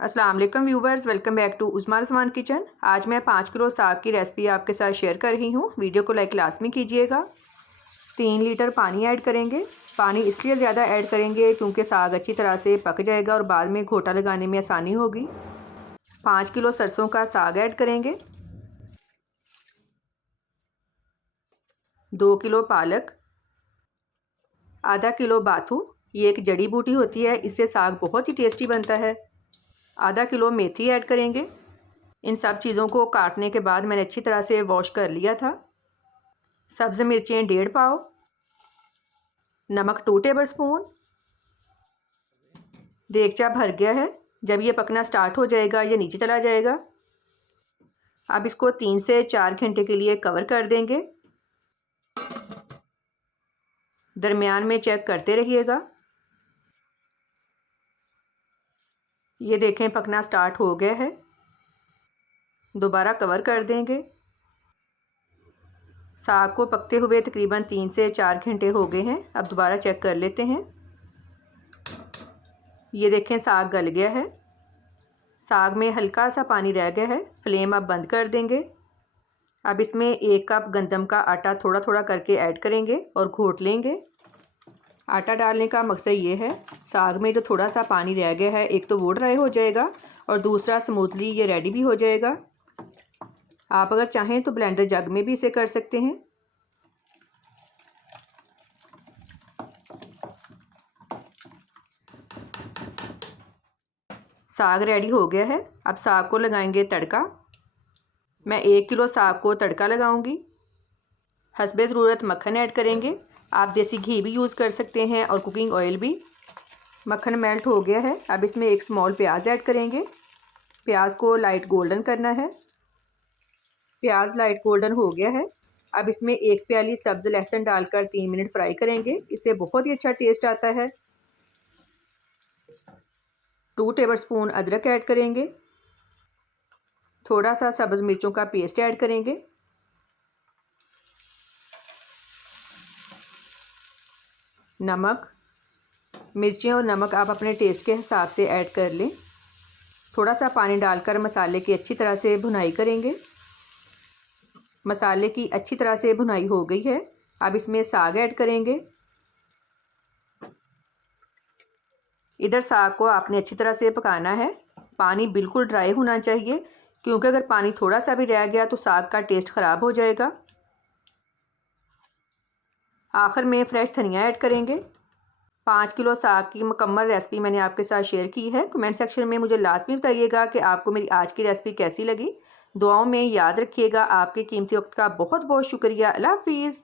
अस्सलाम वालेकुम viewers, welcome back to Usman Usman kitchen. आज मैं 5 किलो साग की रेसिपी आपके साथ शेयर कर रही हूँ। वीडियो को लाइक लाजमी कीजिएगा। 3 लीटर पानी ऐड करेंगे। पानी इसलिए ज़्यादा ऐड करेंगे क्योंकि साग अच्छी तरह से पक जाएगा और बाद में घोटा लगाने में आसानी होगी। 5 किलो सरसों का साग ऐड करेंगे। 2 किलो पालक, आधा किलो बाथू, ये एक जड़ी बूटी होती है, इससे साग बहुत ही टेस्टी बनता है। आधा किलो मेथी ऐड करेंगे। इन सब चीज़ों को काटने के बाद मैंने अच्छी तरह से वॉश कर लिया था। सब्ज़ मिर्चें 1.5 पाव, नमक 2 टेबलस्पून। देगचा भर गया है। जब ये पकना स्टार्ट हो जाएगा ये नीचे चला जाएगा। अब इसको 3 से 4 घंटे के लिए कवर कर देंगे। दरमियान में चेक करते रहिएगा। ये देखें पकना स्टार्ट हो गया है। दोबारा कवर कर देंगे। साग को पकते हुए तकरीबन 3 से 4 घंटे हो गए हैं। अब दोबारा चेक कर लेते हैं। ये देखें साग गल गया है। साग में हल्का सा पानी रह गया है। फ्लेम अब बंद कर देंगे। अब इसमें 1 कप गंदम का आटा थोड़ा थोड़ा करके ऐड करेंगे और घोट लेंगे। आटा डालने का मकसद ये है, साग में जो थोड़ा सा पानी रह गया है, एक तो वो ड्राई हो जाएगा और दूसरा स्मूथली ये रेडी भी हो जाएगा। आप अगर चाहें तो ब्लेंडर जग में भी इसे कर सकते हैं। साग रेडी हो गया है। अब साग को लगाएंगे तड़का। मैं 1 किलो साग को तड़का लगाऊंगी। हस्बे ज़रूरत मक्खन ऐड करेंगे। आप देसी घी भी यूज़ कर सकते हैं और कुकिंग ऑयल भी। मक्खन मेल्ट हो गया है। अब इसमें एक स्मॉल प्याज ऐड करेंगे। प्याज को लाइट गोल्डन करना है। प्याज लाइट गोल्डन हो गया है। अब इसमें 1 प्याली सब्ज़ लहसुन डालकर 3 मिनट फ्राई करेंगे। इससे बहुत ही अच्छा टेस्ट आता है। 2 टेबलस्पून अदरक ऐड करेंगे। थोड़ा सा सब्ज़ मिर्चों का पेस्ट ऐड करेंगे। नमक, मिर्चें और नमक आप अपने टेस्ट के हिसाब से ऐड कर लें। थोड़ा सा पानी डालकर मसाले की अच्छी तरह से भुनाई करेंगे। मसाले की अच्छी तरह से भुनाई हो गई है। अब इसमें साग ऐड करेंगे। इधर साग को आपने अच्छी तरह से पकाना है। पानी बिल्कुल ड्राई होना चाहिए क्योंकि अगर पानी थोड़ा सा भी रह गया तो साग का टेस्ट ख़राब हो जाएगा। आखिर में फ्रेश धनिया ऐड करेंगे। 5 किलो साग की मुकम्मल रेसिपी मैंने आपके साथ शेयर की है। कमेंट सेक्शन में मुझे लाजमी बताइएगा कि आपको मेरी आज की रेसिपी कैसी लगी। दुआओं में याद रखिएगा। आपके कीमती वक्त का बहुत बहुत शुक्रिया। अल्लाह हाफिज़।